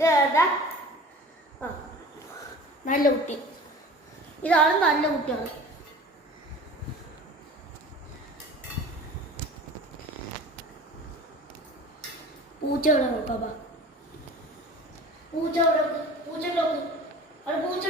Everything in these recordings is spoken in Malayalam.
കേറാ നല്ല കുട്ടി. ഇതാണ് നല്ല കുട്ടിയാണ് പൂച്ച എവിടെ നോക്കാം ബാ പൂച്ച എവിടെ പൂച്ച നോക്ക് അവിടെ പൂച്ച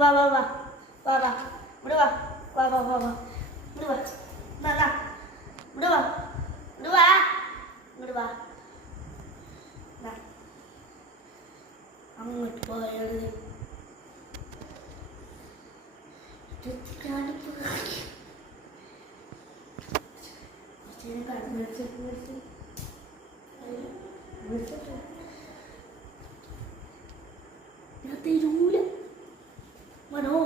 വാ വാ വാ. വാ വാ. വാ ഇവിടെ വാ. വാ വാ വാ വാ. ഇവിടെ വാ. നാ നാ ഇവിടെ വാ. ഇവിടെ വാ. ഇവിടെ വാ. അങ്ങോട്ട് പോയത് ഞാൻ തരൂല. മനോ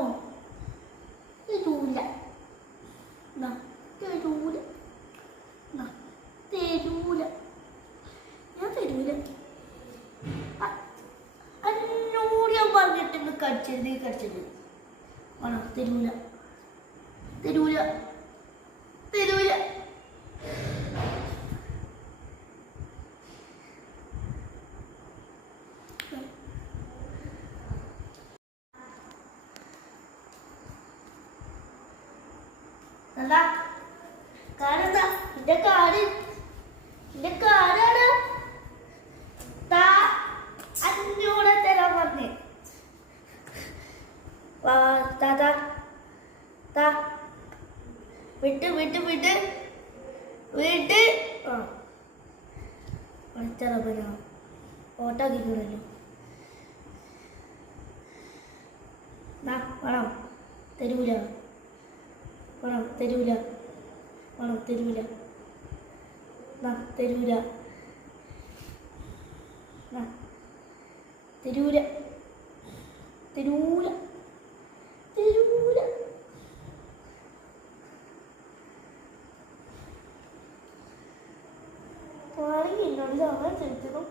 തരൂല തരൂല തരൂല ഞാൻ തരൂല അ- എന്നോട് ഞാൻ പറഞ്ഞിട്ടുണ്ട് കടിച്ചത് കടിച്ചത് ആണോ തരൂല തരൂല തരൂല കാടെന്താ താ താ വിട്ട് വിട്ട് വിട്ട്. വിട്ട്. ആ. പിന്നെ ഓട്ടാക്കിക്കൂടല്ലോ വേണം തരൂല. വേണം തരൂല. ആണോ തരൂല തരൂല തരൂല തരൂല തരൂല പാളി എന്നോട് ചോദിച്ചിരുന്നു